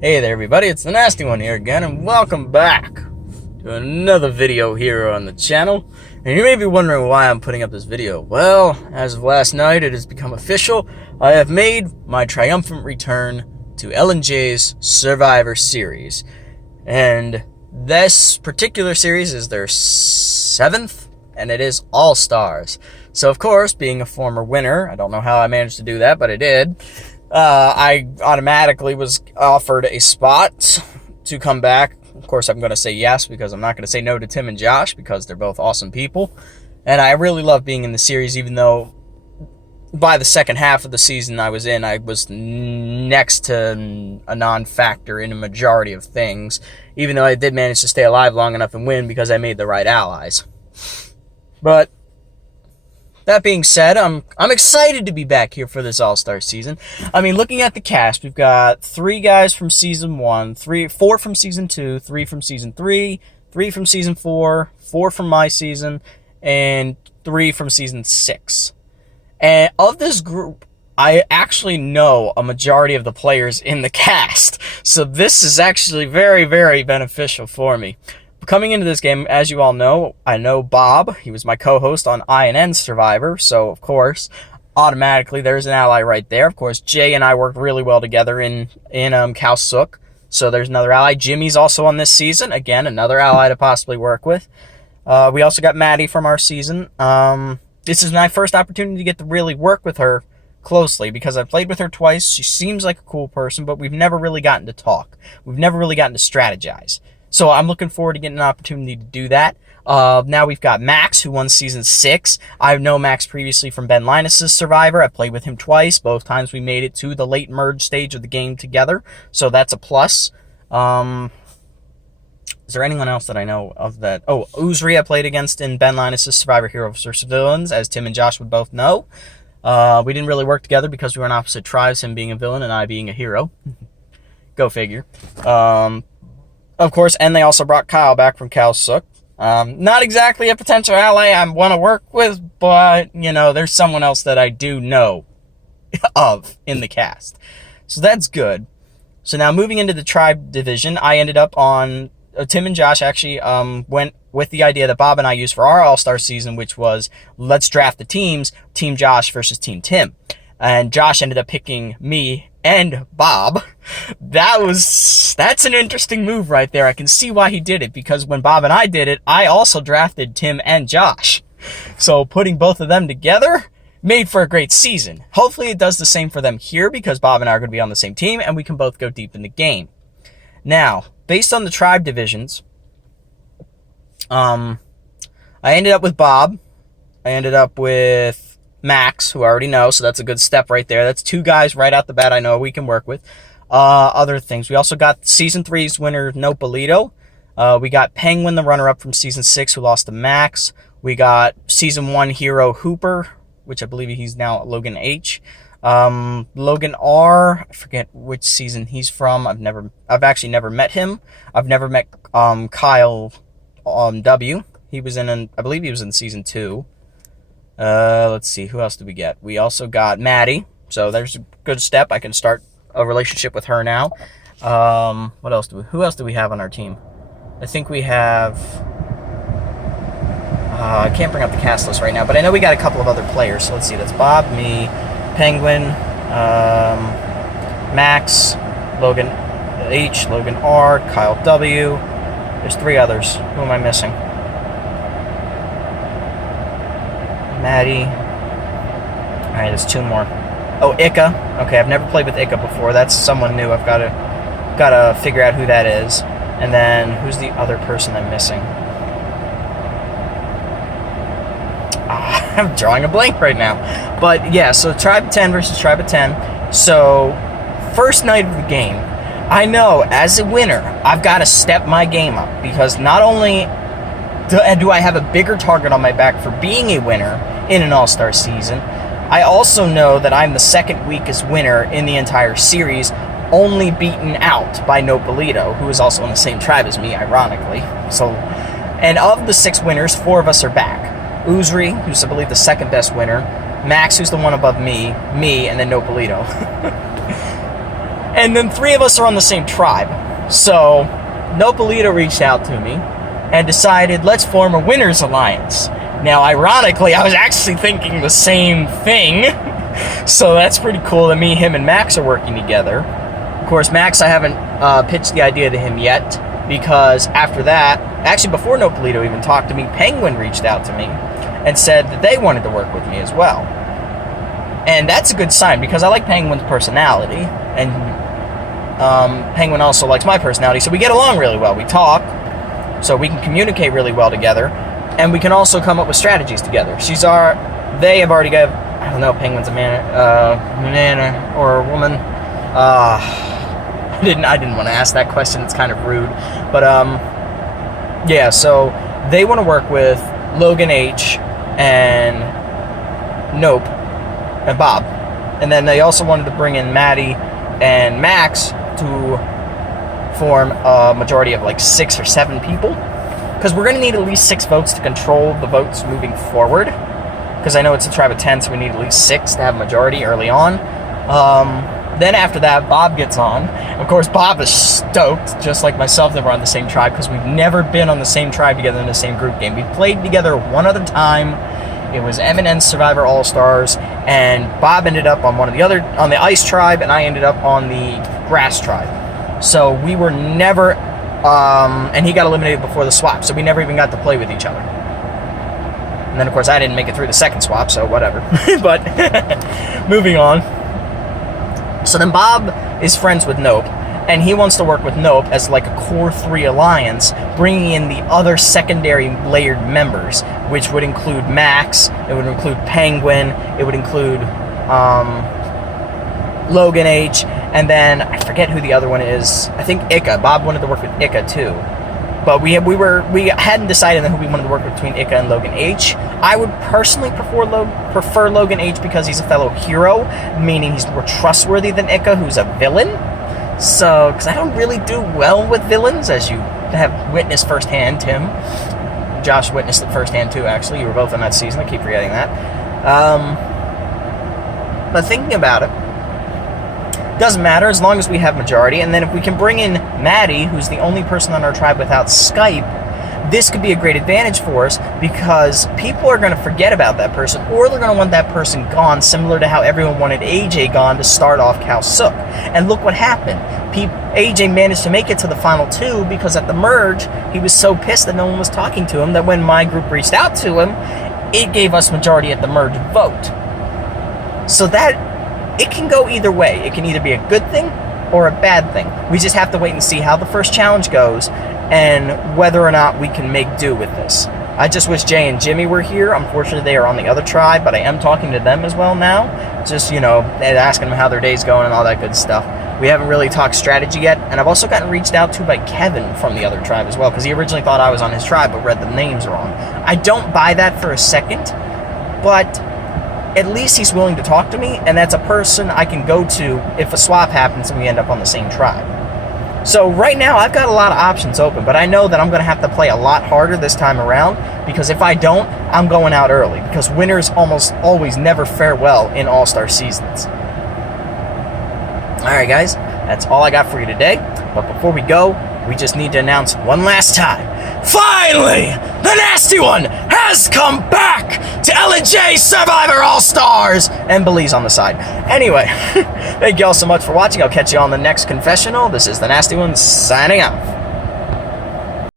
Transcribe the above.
Hey there everybody, it's the Nasty One here again, and welcome back to another video here on the channel. And you may be wondering why I'm putting up this video. Well, as of last night, it has become official. I have made my triumphant return to L&J's Survivor Series. And this particular series is their 7th, and it is All-Stars. So of course, being a former winner, I don't know how I managed to do that, but I did. I automatically was offered a spot to come back. Of course, I'm going to say yes because I'm not going to say no to Tim and Josh because they're both awesome people. And I really love being in the series, even though by the second half of the season I was next to a non-factor in a majority of things, even though I did manage to stay alive long enough and win because I made the right allies. But that being said, I'm excited to be back here for this All-Star season. I mean, looking at the cast, we've got 3 guys from Season 1, 4 from Season 2, 3 from Season 3, 3 from Season 4, 4 from my season, and 3 from Season 6. And of this group, I actually know a majority of the players in the cast. So this is actually very, very beneficial for me. Coming into this game, as you all know, I know Bob. He was my co-host on INN Survivor, so of course, automatically there's an ally right there. Of course, Jay and I worked really well together in Kalsuk, so there's another ally. Jimmy's also on this season. Again, another ally to possibly work with. We also got Maddie from our season. This is my first opportunity to get to really work with her closely because I've played with her twice. She seems like a cool person, but we've never really gotten to talk. We've never really gotten to strategize. So I'm looking forward to getting an opportunity to do that. Now we've got Max, who won Season 6. I know Max previously from Ben Linus's Survivor. I played with him twice. Both times we made it to the late merge stage of the game together. So that's a plus. Is there anyone else that I know of that? Oh, Uzri I played against in Ben Linus's Survivor Heroes vs. Villains, as Tim and Josh would both know. We didn't really work together because we were in opposite tribes, him being a villain and I being a hero. Go figure. Of course, and they also brought Kyle back from Kalsuk. Not exactly a potential ally I want to work with, but, you know, there's someone else that I do know of in the cast. So that's good. So now moving into the tribe division, I ended up on... Tim and Josh actually went with the idea that Bob and I used for our All-Star season, which was, let's draft the teams, Team Josh versus Team Tim. And Josh ended up picking me and Bob. That's an interesting move right there. I can see why he did it, because when Bob and I did it, I also drafted Tim and Josh. So putting both of them together made for a great season. Hopefully it does the same for them here, because Bob and I are going to be on the same team and we can both go deep in the game. Now, based on the tribe divisions, I ended up with Bob. I ended up with Max, who I already know, so that's a good step right there. That's 2 guys right out the bat I know we can work with. Other things. We also got Season 3's winner, Nopalito. We got Penguin, the runner-up from Season 6, who lost to Max. We got Season 1 hero Hooper, which I believe he's now Logan H. Logan R, I forget which season he's from. I've actually never met him. I've never met Kyle W. He was I believe he was in Season 2. Let's see, who else did we get? We also got Maddie, so there's a good step. I can start a relationship with her now. Who else do we have on our team? I think we have... I can't bring up the cast list right now, but I know we got a couple of other players. So let's see, that's Bob, me, Penguin, Max, Logan H, Logan R, Kyle W. There's 3 others. Who am I missing? Maddie. Alright, there's 2 more. Oh, Ika. Okay, I've never played with Ika before. That's someone new. I've got to figure out who that is. And then, who's the other person I'm missing? I'm drawing a blank right now. But, yeah, so Tribe of 10 versus Tribe of 10. So, first night of the game. I know, as a winner, I've got to step my game up. Because not only do I have a bigger target on my back for being a winner in an All-Star season, I also know that I'm the second weakest winner in the entire series, only beaten out by Nopalito, who is also in the same tribe as me, ironically. So, and of the 6 winners, 4 of us are back. Uzri, who's I believe the second best winner, Max, who's the one above me, and then Nopalito. And then 3 of us are on the same tribe. So Nopalito reached out to me and decided, let's form a winners alliance. Now, ironically, I was actually thinking the same thing. So that's pretty cool that me, him, and Max are working together. Of course, Max, I haven't pitched the idea to him yet, because after that, actually before Nopalito even talked to me, Penguin reached out to me and said that they wanted to work with me as well. And that's a good sign, because I like Penguin's personality, and Penguin also likes my personality, so we get along really well. We talk, so we can communicate really well together, and we can also come up with strategies together. They have already got, I don't know, Penguin's a man or a woman. I didn't want to ask that question. It's kind of rude, but yeah. So they want to work with Logan H and Nope and Bob, and then they also wanted to bring in Maddie and Max to form a majority of like 6 or 7 people, because we're going to need at least 6 votes to control the votes moving forward. Because I know it's a tribe of 10, so we need at least 6 to have a majority early on. Then after that, Bob gets on. Of course, Bob is stoked, just like myself, that we're on the same tribe, because we've never been on the same tribe together in the same group game. We played together one other time. It was M&N's Survivor All-Stars, and Bob ended up on on the Ice tribe, and I ended up on the Grass tribe. So we were never, and he got eliminated before the swap, so we never even got to play with each other. And then, of course, I didn't make it through the second swap, so whatever. But moving on. So then Bob is friends with Nope, and he wants to work with Nope as like a core 3 alliance, bringing in the other secondary layered members, which would include Max, it would include Penguin, it would include Logan H, and then I forget who the other one is. I think Ika. Bob wanted to work with Ika too. But we hadn't decided on who we wanted to work with between Ika and Logan H. I would personally prefer Logan H because he's a fellow hero, meaning he's more trustworthy than Ika, who's a villain. So, because I don't really do well with villains, as you have witnessed firsthand, Tim. Josh witnessed it firsthand too, actually. You were both in that season. I keep forgetting that. But thinking about it, doesn't matter as long as we have majority. And then if we can bring in Maddie, who's the only person on our tribe without Skype, this could be a great advantage for us, because people are going to forget about that person, or they're going to want that person gone, similar to how everyone wanted AJ gone to start off Khao Suk. And look what happened. AJ managed to make it to the final 2 because at the merge, he was so pissed that no one was talking to him that when my group reached out to him, it gave us majority at the merge vote. So that it can go either way. It can either be a good thing or a bad thing. We just have to wait and see how the first challenge goes and whether or not we can make do with this. I just wish Jay and Jimmy were here. Unfortunately, they are on the other tribe, but I am talking to them as well now. Just, and asking them how their day's going and all that good stuff. We haven't really talked strategy yet, and I've also gotten reached out to by Kevin from the other tribe as well, because he originally thought I was on his tribe, but read the names wrong. I don't buy that for a second, but at least he's willing to talk to me, and that's a person I can go to if a swap happens and we end up on the same tribe. So right now, I've got a lot of options open, but I know that I'm going to have to play a lot harder this time around, because if I don't, I'm going out early, because winners almost always never fare well in All-Star seasons. Alright guys, that's all I got for you today, but before we go, we just need to announce one last time. Finally, the Nasty One has come back to L&J Survivor All-Stars! And Belize on the side. Anyway, thank you all so much for watching. I'll catch you on the next Confessional. This is the Nasty One signing out.